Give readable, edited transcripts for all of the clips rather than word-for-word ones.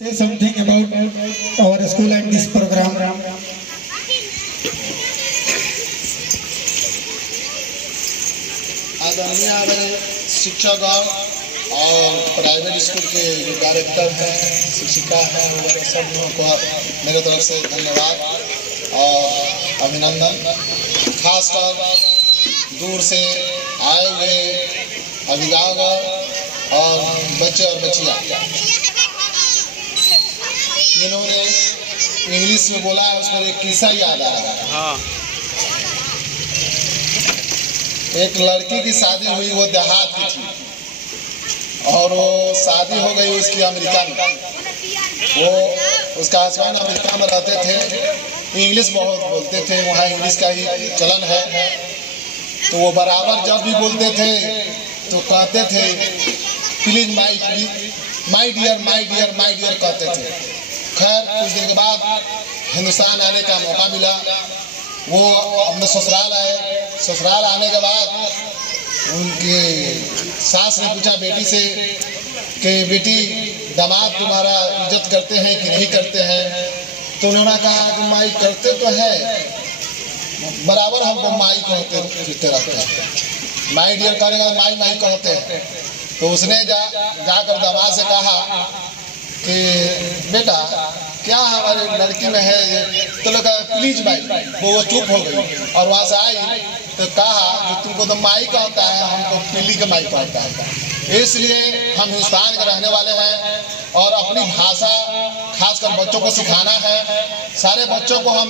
Say something about our school and this program. आदरणीय हमारे शिक्षक और प्राइवेट स्कूल के जो डायरेक्टर हैं, शिक्षिका हैं, वगैरह सब लोगों को मेरे तरफ से धन्यवाद और अभिनंदन। खासकर दूर से आए हुए अभिभावक और बच्चे और बच्चियाँ, इन्होंने इंग्लिश में बोला है, उस पर एक किस्सा याद आ रहा है। एक लड़की की शादी हुई, वो देहात की थी और वो शादी हो गई उसकी अमेरिका में। वो उसका हस्बैंड अमेरिका में रहते थे, इंग्लिश बहुत बोलते थे, वहाँ इंग्लिश का ही चलन है। तो वो बराबर जब भी बोलते थे तो कहते थे प्लीज माई डियर कहते थे। खैर कुछ दिन के बाद हिंदुस्तान आने का मौका मिला, वो अपने ससुराल आए। ससुराल आने के बाद उनके सास ने पूछा बेटी से कि बेटी दामाद तुम्हारा इज्जत करते हैं कि नहीं करते हैं? तो उन्होंने कहा कि माई करते तो है, बराबर हमको माई कहते फिरते रहते हैं, माई डियर करने का माई माई कहते हैं। तो उसने जाकर दामाद से कहा कि बेटा क्या हमारी लड़की में है? तो लगा प्लीज माई। वो चुप हो गई और वहाँ से आई तो कहा कि तुमको तो माई कहता है, हमको पिल्ली का माई कहता है। इसलिए हम हिंदुस्तान के रहने वाले हैं और अपनी भाषा खासकर बच्चों को सिखाना है। सारे बच्चों को हम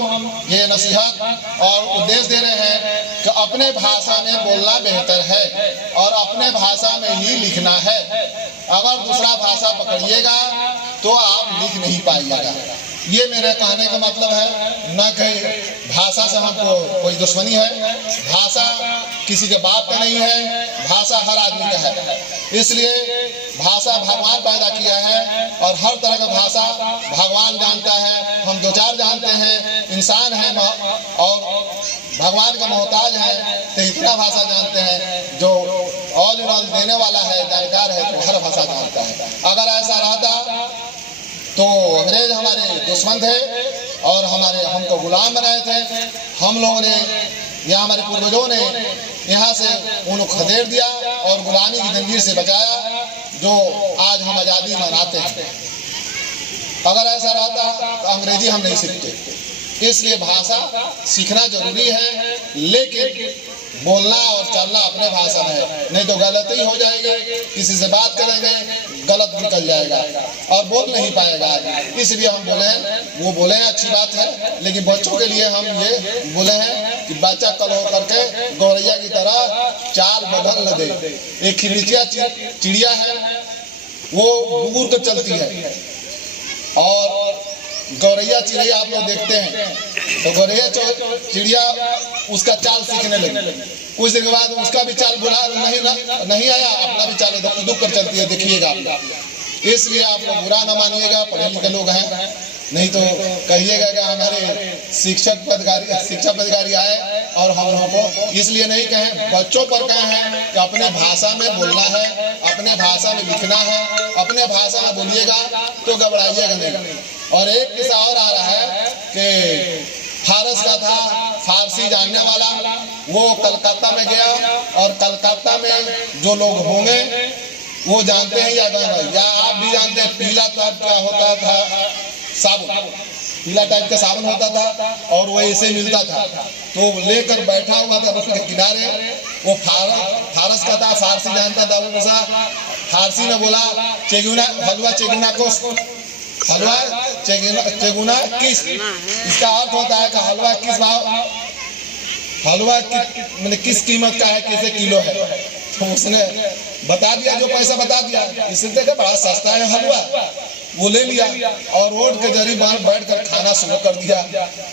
ये नसीहत और उपदेश दे रहे हैं कि अपने भाषा में बोलना बेहतर है और अपने भाषा में ही लिखना है। अगर दूसरा भाषा पकड़िएगा तो आप लिख नहीं पाइएगा। ये मेरे कहने का मतलब है, न कि भाषा से हमको कोई दुश्मनी है। भाषा किसी के बाप का नहीं है, भाषा हर आदमी का है। इसलिए भाषा भगवान पैदा किया है और हर तरह का भाषा भगवान जानता है। हम दो चार जानते हैं, इंसान है और भगवान का मोहताज है, तो इतना भाषा जानते हैं। जो ऑल इन ऑल देने वाला है, जानकार है, तो हर भाषा जानता है। अगर ऐसा रहता तो अंग्रेज हमारे दुश्मन थे और हमको गुलाम बनाए थे। हम लोगों ने या हमारे पूर्वजों ने यहाँ से उन्हें खदेड़ दिया और गुलामी की जंजीर से बचाया, जो आज हम आज़ादी मनाते हैं। अगर ऐसा रहता तो अंग्रेजी हम नहीं सीखते। इसलिए भाषा सीखना जरूरी है, लेकिन बोलना और चलना अपने भाषा में है, नहीं तो गलती हो जाएगी। किसी से बात करेंगे गलत निकल जाएगा और बोल नहीं पाएगा। इसलिए हम बोले हैं, वो बोले हैं अच्छी बात है, लेकिन बच्चों के लिए हम ये बोले हैं कि बच्चा कल हो करके गौरैया की तरह चाल बदल न दे। एक खिड़किया चिड़िया है, वो दूर तक चलती है और गौरैया चिड़िया आप लोग देखते हैं तो गौरैया चिड़िया उसका चाल सीखने लगी। कुछ दिन के बाद उसका भी चाल बुला नहीं आया, अपना भी चाल दुख कर चलती है, देखिएगा आप। इसलिए आप लोग बुरा न मानिएगा, पढ़े लिखे लोग हैं, नहीं तो कहिएगा कि हमारे शिक्षक पदाधिकारी आए और हम लोगों को इसलिए नहीं कहें, बच्चों पर कहे हैं कि अपने भाषा में बोलना है, अपने भाषा में लिखना है। अपने भाषा में बोलिएगा तो घबराइएगा नहीं। और एक किस्सा और आ रहा है कि फारस का था, फारसी जानने वाला, वो कलकत्ता में गया और कलकत्ता में जो लोग होंगे वो जानते हैं या आप भी जानते हैं, पीला टाइप का होता था साबुन, पीला टाइप का साबुन होता था और वो ऐसे मिलता था। तो लेकर बैठा हुआ था उसके किनारे, वो फारस का था, फारसी जानता था। वो फारसी में बोला हलवा चेगुना किस, इसका अर्थ होता है कि हलवा किस भाव, हलवा मैंने किस कीमत का है, कैसे किलो है। तो उसने बता दिया, जो पैसा बता दिया। इसलिए देखा बड़ा सस्ता है हलवा, वो ले लिया और रोड के जरिए बैठ कर खाना शुरू कर दिया।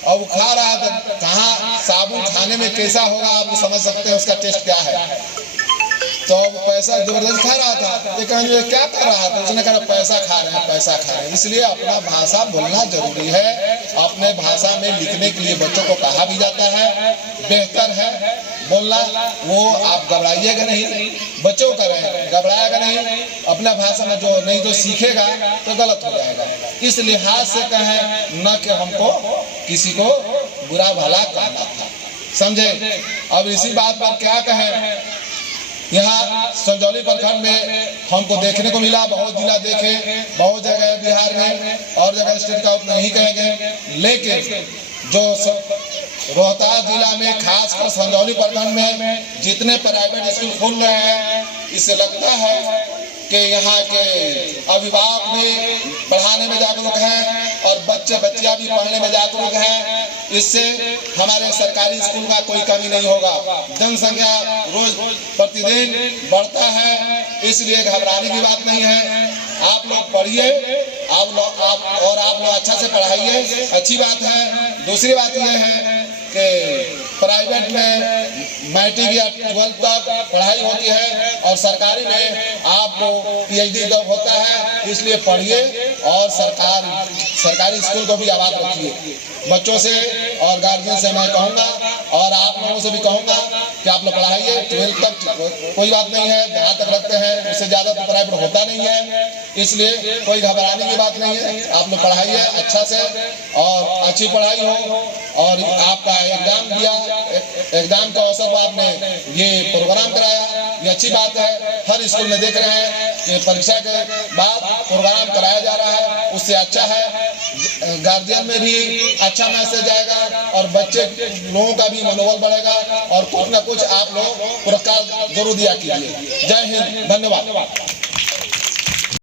और वो खा रहा था, कहाँ साबुन खाने में कैसा होगा आप समझ सकते हैं उसका टेस्ट क्या है। तो पैसा जबरदस्त खा रहा था, ये कहा क्या कर रहा था? उसने कहा पैसा खा रहे हैं, पैसा खा रहे हैं। इसलिए अपना भाषा बोलना जरूरी है। अपने भाषा में लिखने के लिए बच्चों को कहा भी जाता है, बेहतर है। बोलना, वो आप घबराइएगा नहीं, बच्चों का रहे, घबराएगा नहीं, अपना भाषा में जो नहीं तो सीखेगा तो गलत हो जाएगा। इस लिहाज से कहें न कि हमको किसी को बुरा भला कहना था, समझे। अब इसी बात पर क्या कहें, यहाँ संजौली प्रखंड में हमको देखने को मिला, बहुत जिला देखे, बहुत जगह बिहार में और जगह स्टेट का उतना नहीं कहेंगे, लेकिन जो रोहतास जिला में खासकर संजौली प्रखंड में जितने प्राइवेट स्कूल खुल रहे हैं, इससे लगता है कि यहाँ के अभिभावक भी पढ़ाने में जागरूक हैं और बच्चे बच्चियाँ भी पढ़ने में जागरूक हैं। इससे हमारे सरकारी स्कूल का कोई कमी नहीं होगा। जनसंख्या रोज प्रतिदिन बढ़ता है, इसलिए घबराने की बात नहीं है। आप लोग पढ़िए, आप लोग अच्छा से पढ़ाइए, अच्छी बात है। दूसरी बात यह है कि प्राइवेट में मैट्रिक या 12th तक पढ़ाई होती है और सरकारी में आपको PhD तक होता है, इसलिए पढ़िए और सरकारी स्कूल को भी आबाद रखिए। बच्चों से और गार्जियन से मैं कहूँगा और आप लोगों से भी कहूँगा कि आप लोग पढ़ाइए। 12th तक कोई बात नहीं है, जहाँ तक रखते हैं उससे ज़्यादा तो प्राइवेट होता नहीं है, इसलिए कोई घबराने की बात नहीं है। आप लोग पढ़ाइए अच्छा से और अच्छी पढ़ाई हो और आपका एग्जाम दिया, एग्जाम का अवसर पर आपने ये प्रोग्राम कराया, ये अच्छी बात है। हर स्कूल में देख रहे हैं कि परीक्षा के बाद प्रोग्राम कराया जा रहा है, उससे अच्छा है। गार्जियन में भी अच्छा मैसेज आएगा और बच्चे लोगों का भी मनोबल बढ़ेगा और कुछ ना कुछ आप लोग पुरस्कार जरूर दिया कीजिए। जय हिंद, धन्यवाद।